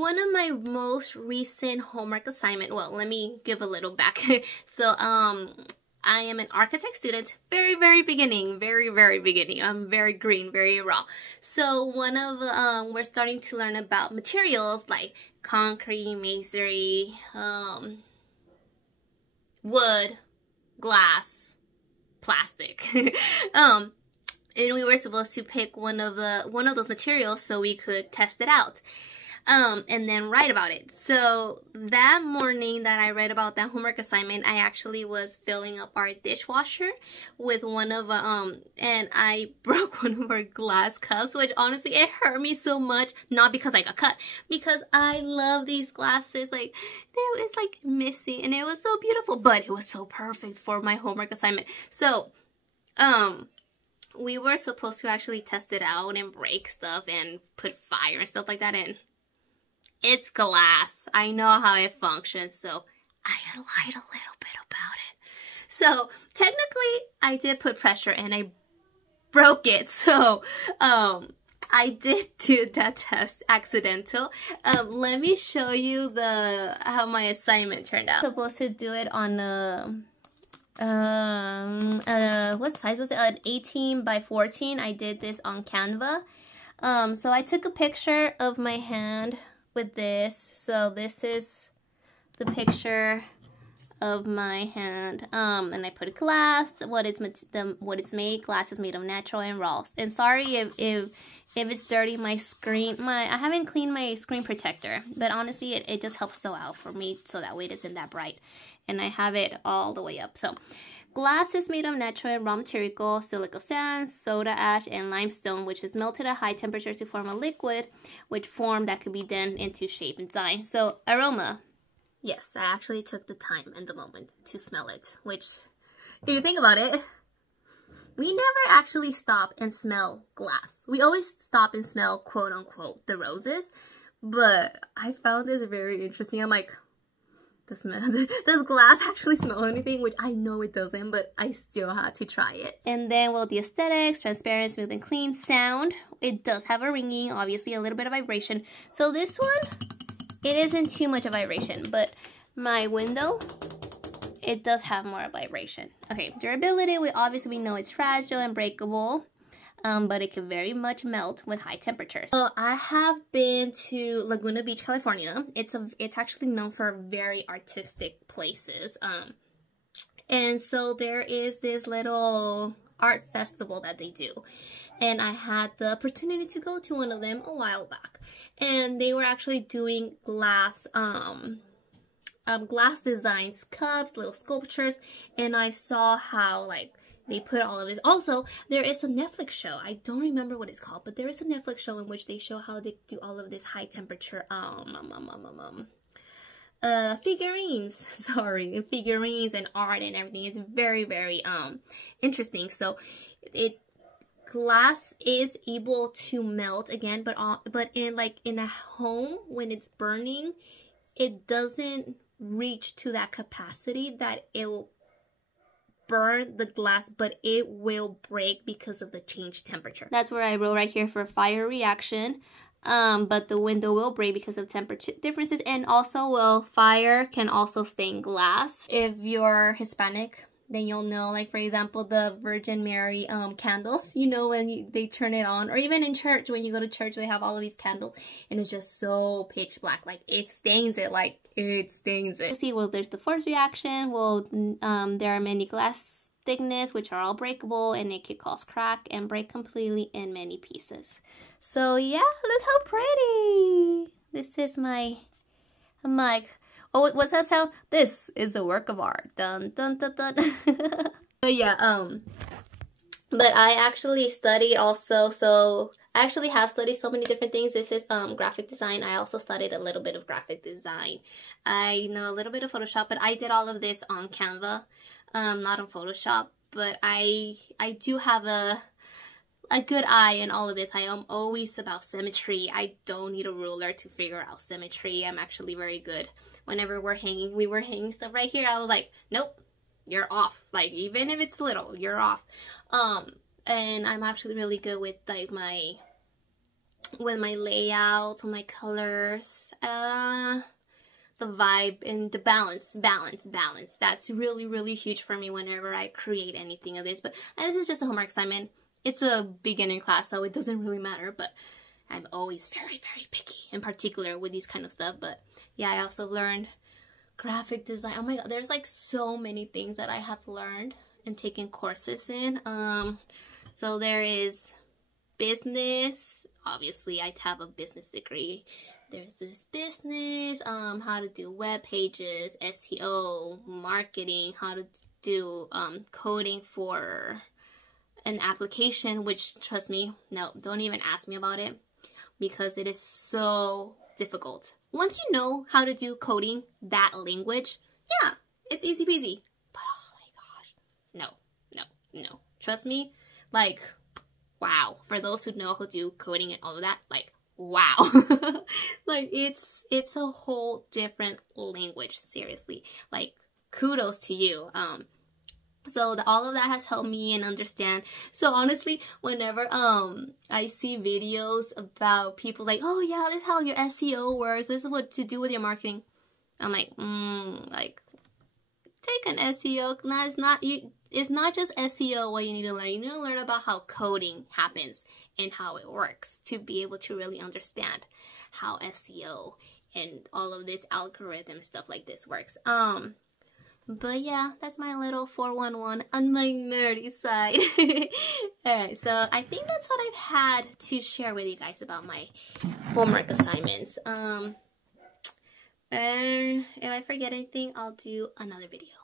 One of my most recent homework assignment, well, let me give a little back. So, I am an architect student, very beginning, very beginning. I'm very green, very raw. So one of, we're starting to learn about materials like concrete, masonry, wood, glass, plastic. And we were supposed to pick one of those materials so we could test it out. And then write about it. So that morning that I read about that homework assignment, I actually was filling up our dishwasher with one of, and I broke one of our glass cups, which honestly, it hurt me so much, not because I got cut, because I love these glasses, like, it was like missing, and it was so beautiful, but it was so perfect for my homework assignment. So, we were supposed to actually test it out and break stuff and put fire and stuff like that in. It's glass. I know how it functions, so I lied a little bit about it. So technically, I did put pressure and I broke it. So I did do that test accidental. Let me show you how my assignment turned out. I was supposed to do it on what size was it? An 18 by 14. I did this on Canva. So I took a picture of my hand with this. So this is the picture of my hand, and I put a glass. What it's made. Glass is made of natural and raw. And sorry if it's dirty. My screen, I haven't cleaned my screen protector, but honestly, it just helps sew out for me, so that way it isn't that bright. And I have it all the way up. So glass is made of natural and raw material, silica sand, soda ash, and limestone, which is melted at high temperature to form a liquid, which form that could be done into shape and design. So aroma. Yes, I actually took the time and the moment to smell it, which, if you think about it, we never actually stop and smell glass. We always stop and smell, quote unquote, the roses, but I found this very interesting. I'm like, does glass actually smell anything? Which I know it doesn't, but I still had to try it. And then, well, the aesthetics, transparent, smooth, and clean. Sound, it does have a ringing, obviously a little bit of vibration. So this one, it isn't too much of vibration, but my window, it does have more vibration. Okay, durability, we obviously know it's fragile and breakable. But it can very much melt with high temperatures. So I have been to Laguna Beach, California. It's actually known for very artistic places. And so there is this little art festival that they do. And I had the opportunity to go to one of them a while back. And they were actually doing glass designs, cups, little sculptures. And I saw how, like, they put all of this. Also, there is a Netflix show. I don't remember what it's called, but there is a Netflix show in which they show how they do all of this high temperature figurines. Sorry, figurines and art and everything. It's very interesting. So glass is able to melt again, but in a home when it's burning, it doesn't reach to that capacity that it will burn the glass, but it will break because of the changed temperature. That's where I wrote right here for fire reaction. But the window will break because of temperature differences, and also, well, fire can also stain glass. If you're Hispanic, then you'll know, like, for example, the Virgin Mary candles, you know, when they turn it on, or even in church, when you go to church, they have all of these candles, and it's just so pitch black, like, it stains it, See, well, there's the force reaction. Well, there are many glass thickness, which are all breakable, and it could cause crack and break completely in many pieces. So, yeah, look how pretty! This is my oh, what's that sound? This is a work of art. Dun dun dun dun. But yeah, but I actually studied also, so I actually have studied so many different things. This is graphic design. I also studied a little bit of graphic design. I know a little bit of Photoshop, but I did all of this on Canva, not on Photoshop. But I do have a good eye in all of this. I am always about symmetry. I don't need a ruler to figure out symmetry. I'm actually very good. Whenever we were hanging stuff right here, I was like, nope, you're off. Like, even if it's little, you're off. And I'm actually really good with, like, my with my layout, my colors, the vibe, and the balance. That's really, really huge for me whenever I create anything of this. But this is just a homework assignment. It's a beginner class, so it doesn't really matter. But I'm always very, very picky, in particular with these kind of stuff. But yeah, I also learned graphic design. Oh my god, there's like so many things that I have learned and taken courses in. So there is business. Obviously, I have a business degree. There's this business, how to do web pages, SEO, marketing, how to do coding for an application, which, trust me, no, don't even ask me about it, because it is so difficult. Once you know how to do coding, that language, yeah, it's easy peasy. But oh my gosh, no. Trust me, like, wow. For those who know how to do coding and all of that, like, wow. Like, it's a whole different language, seriously. Like, kudos to you. So all of that has helped me and understand. So honestly, whenever I see videos about people like, oh yeah, this is how your SEO works, this is what to do with your marketing, I'm like, like, take an SEO. No, it's not just SEO what you need to learn. You need to learn about how coding happens and how it works to be able to really understand how SEO and all of this algorithm stuff like this works. But yeah, that's my little 411 on my nerdy side. Alright, so I think that's what I've had to share with you guys about my homework assignments. And if I forget anything, I'll do another video.